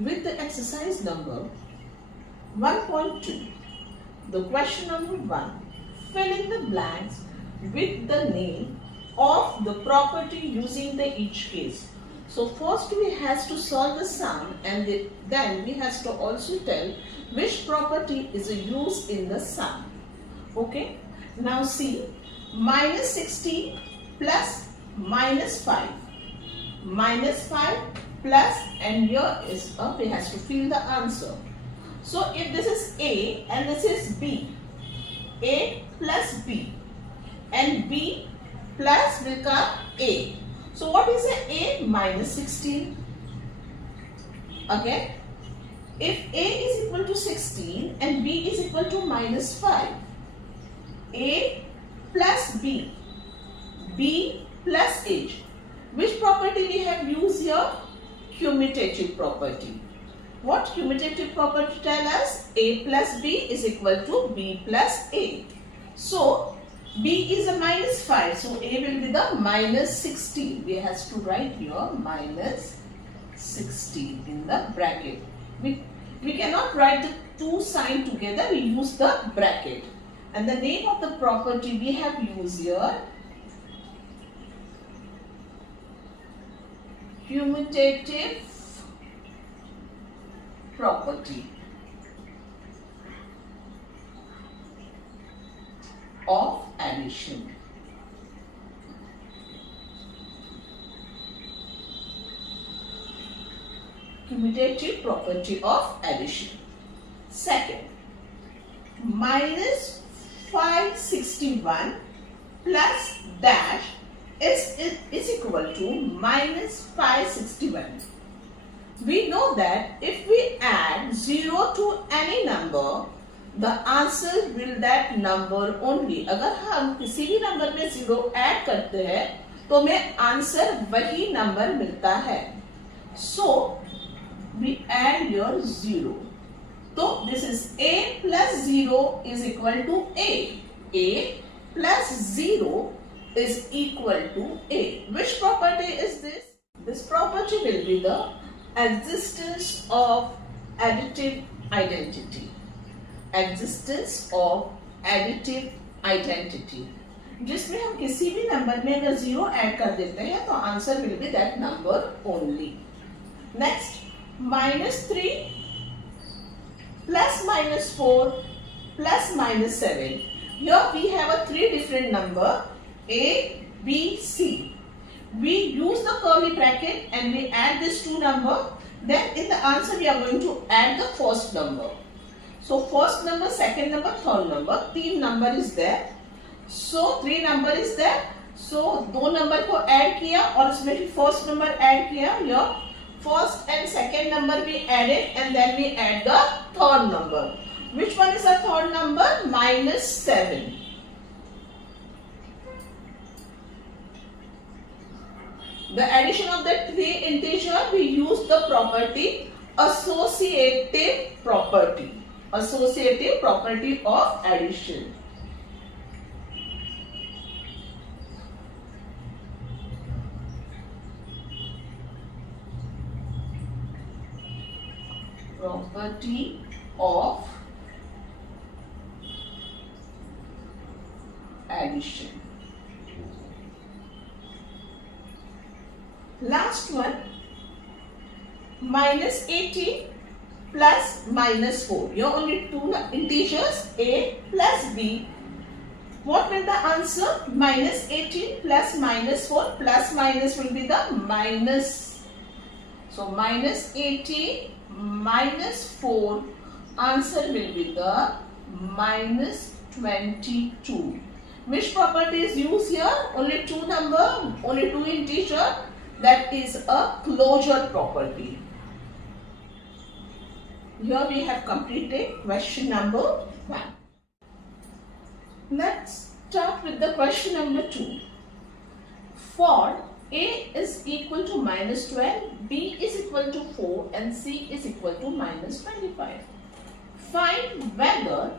with the exercise number 1.2. The question number 1. Fill in the blanks with the name of the property using the each case. So first we has to solve the sum, and then we has to also tell which property is used in the sum. Okay. Now see, minus 16 plus minus 5. Minus 5 plus, and here is we has to fill the answer. So if this is A and this is B, A plus B and B plus will come A. So what is A? Minus 16. Again, if A is equal to 16 and B is equal to minus 5, A plus B, B plus H. Which property we have used here? Commutative property. What commutative property tell us? A plus B is equal to B plus A. So B is a minus 5. So A will be the minus 16. We have to write here minus 16 in the bracket. We cannot write the two signs together. We use the bracket. And the name of the property we have used here, commutative property of addition. Commutative property of addition. Second, minus 561 plus dash is equal to minus 561. We know that if we add 0 to any number, the answer will that number only. अगर हम किसी भी number में 0 add करते हैं तो हमें answer वही नंबर मिलता है. So we add your 0. So this is A plus 0 is equal to A. A plus 0 is equal to A. Which property is this? This property will be the existence of additive identity. Existence of additive identity. जिसमें हम किसी भी number में अगर 0 add कर देते हैं तो answer will be that number only. Next, minus 3 plus minus 4 plus minus 7. Here we have a 3 different number A, B, C. We use the curly bracket and we add this 2 number. Then in the answer we are going to add the first number. So first number, second number, third number. 3 number is there. So 3 number is there. So 2 number को add किया और इसमें फिर first number add किया. Here first and second number we added and then we add the third number. Which one is the third number? Minus 7. The addition of the 3 integer, we use the property associative property. Associative property of addition. Property of addition. Last one, minus 18 plus minus 4. Here only 2 integers, A plus B. What will the answer? Minus 18 plus minus 4 plus minus will be the minus. So minus 18 minus 4, answer will be the minus 22. Which property is used here? Only 2 number, only 2 integer. That is a closure property. Here we have completed question number 1. Let's start with the question number 2. For A is equal to minus 12, B is equal to 4 and C is equal to minus 25. Find whether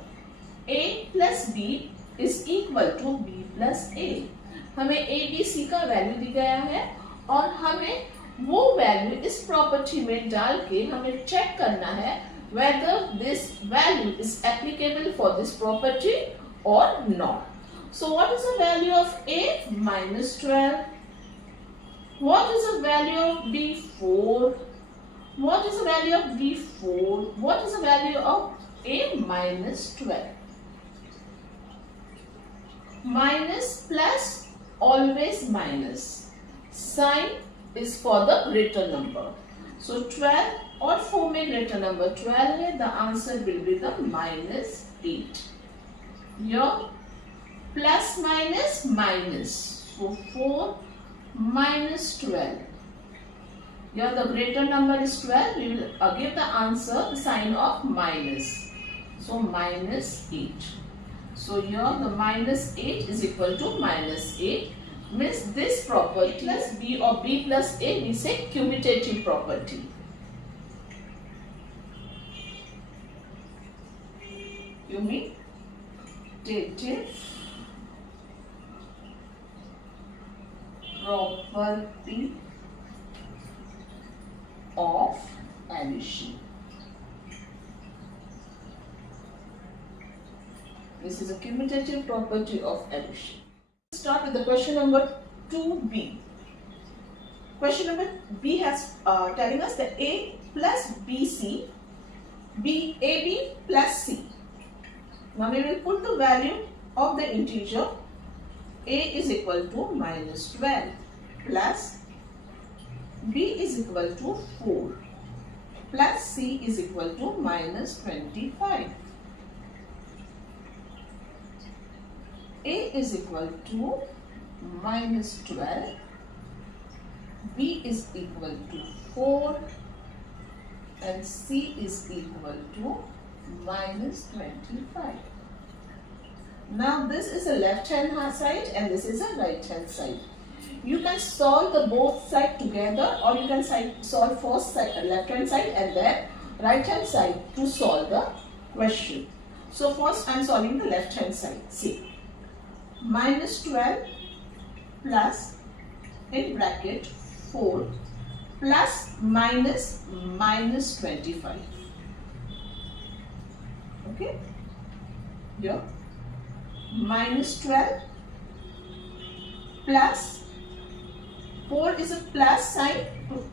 A plus B is equal to B plus A. हमें A, B, C का value दी गया है और हमें वो value इस property में डाल के हमें चेक करना है whether this value is applicable for this property or not. So what is the value of A? Minus 12. What is the value of B? 4. What is the value of B? 4. What is the value of A? Minus 12. Minus plus, always minus. Sign is for the greater number. So 12 और 4 में greater number 12 है. The answer will be the minus 8. Here plus minus minus. So 4 minus 12. Here the greater number is 12. We will give the answer the sign of minus. So minus 8. So here the minus 8 is equal to minus 8. Means this property plus B or B plus A we say commutative property. Commutative property of addition. This is a commutative property of addition. Start with the question number 2b. Question number B has telling us that A plus BC, AB plus C. Now we will put the value of the integer. A is equal to minus 12 plus B is equal to 4 plus C is equal to minus 25. A is equal to minus 12, B is equal to 4 and C is equal to minus 25. Now this is a left hand side and this is a right hand side. You can solve the both side together or you can solve first side, left hand side and then right hand side to solve the question. So first I am solving the left hand side. See. Minus 12 plus in bracket 4 plus minus 25. Okay. Here minus 12 plus 4 is a plus sign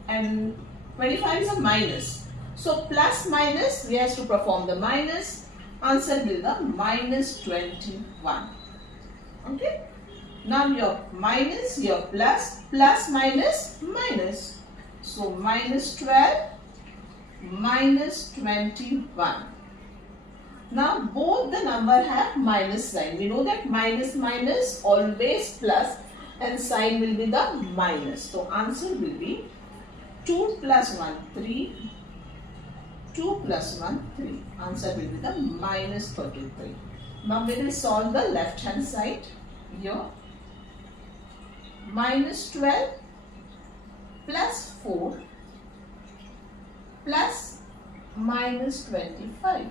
and 25 is a minus. So plus minus we have to perform the minus. Answer will be the minus 21. Okay. Now your minus, your plus, plus minus, minus. So minus 12, minus 21. Now both the number have minus sign. We know that minus minus always plus and sign will be the minus. So answer will be 2 plus 1, 3. 2 plus 1, 3. Answer will be the minus 33. Now we will solve the left hand side. Here minus 12 plus 4 plus minus 25.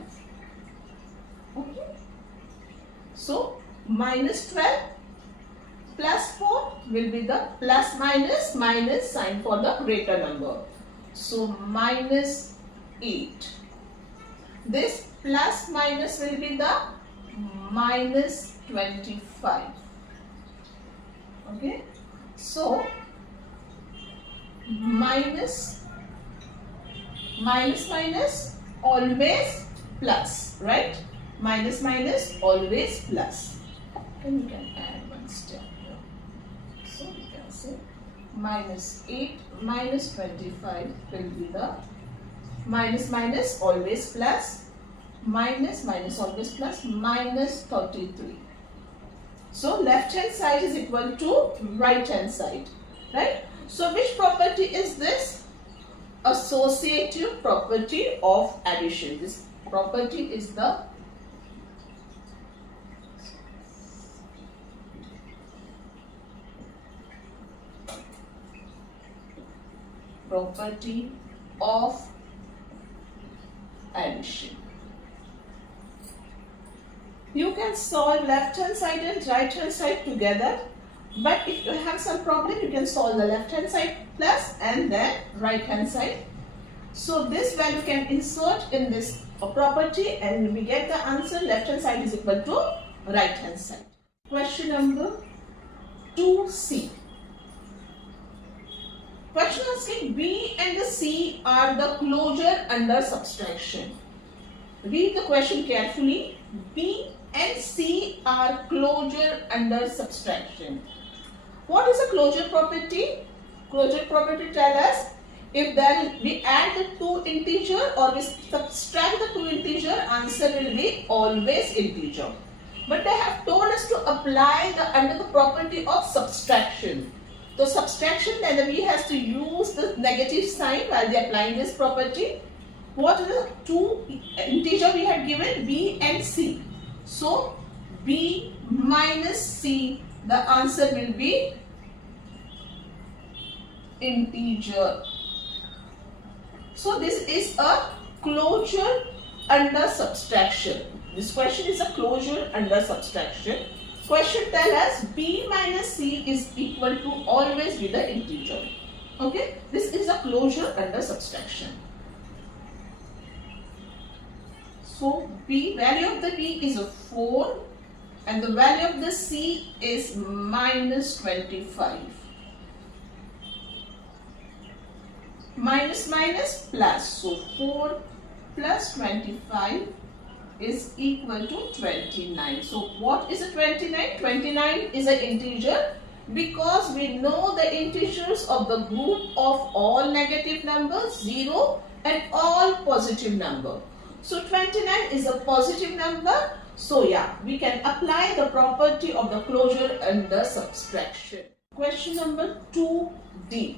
Okay. So minus 12 plus 4 will be the plus minus minus sign for the greater number. So minus 8. This plus minus will be the minus 25. Okay, so minus always plus, right? Minus always plus. And you can add one step here. So we can say minus 8 minus 25 will be the minus always plus, minus always plus, minus 33. So left hand side is equal to right hand side, right? So which property is this? Associative property of addition. This property is the property of addition. You can solve left hand side and right hand side together But if you have some problem, you can solve the left hand side plus and then right hand side. So this value can insert in this property and we get the answer left hand side is equal to right hand side. Question number 2C. Question asking B and the C are the closure under subtraction. Read the question carefully. B and C are closure under subtraction. What is a closure property? Closure property tells us if then we add the two integer or we subtract the two integer, answer will be always integer. But they have told us to apply under the property of subtraction. So subtraction, then we has to use the negative sign while they are applying this property. What are the two integer we had given? B and C. So B minus C, the answer will be integer. So this is a closure under subtraction. This question is a closure under subtraction. Question tells us B minus C is equal to always be the integer. Okay, this is a closure under subtraction. So B, value of the B is a 4 and the value of the C is minus 25. Minus minus plus, so 4 plus 25 is equal to 29. So what is a 29? 29 is an integer because we know the integers of the group of all negative numbers, 0 and all positive number. So 29 is a positive number. So yeah, we can apply the property of the closure under subtraction. Question number 2D.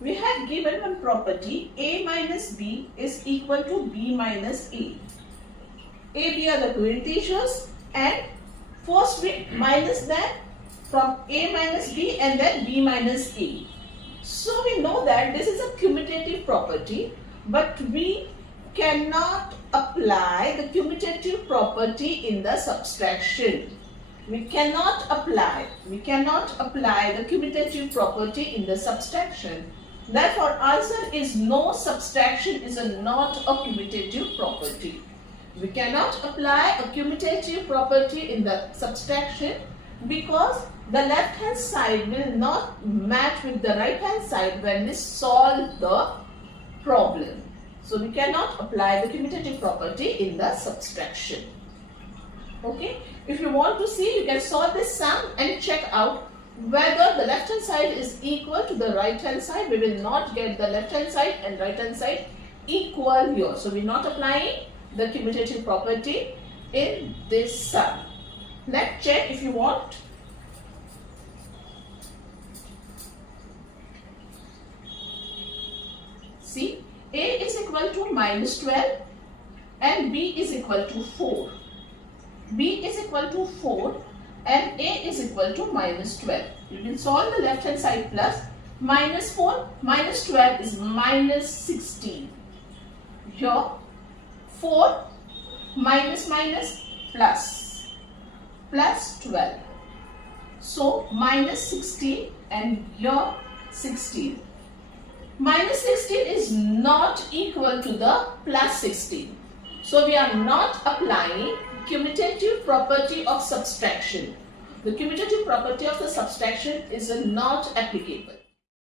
We have given one property A minus B is equal to B minus A. A, B are the two integers and first we minus them from A minus B and then B minus A. So we know that this is a commutative property, but we cannot apply the commutative property in the subtraction. We cannot apply the commutative property in the subtraction. Therefore, answer is no, subtraction is not a commutative property. We cannot apply a commutative property in the subtraction because the left hand side will not match with the right hand side when we solve the problem. So we cannot apply the commutative property in the subtraction. Okay, if you want to see, you can solve this sum and check out whether the left hand side is equal to the right hand side. We will not get the left hand side and right hand side equal here. So we are not applying the commutative property in this sum. Let's check if you want. See, A is equal to minus 12 and B is equal to 4. B is equal to 4 and A is equal to minus 12. You can solve the left hand side plus minus 4 minus 12 is minus 16. Here 4 minus minus plus 12. So minus 16 and here 16. Minus 16 is not equal to the plus 16. So we are not applying commutative property of subtraction. The commutative property of the subtraction is not applicable.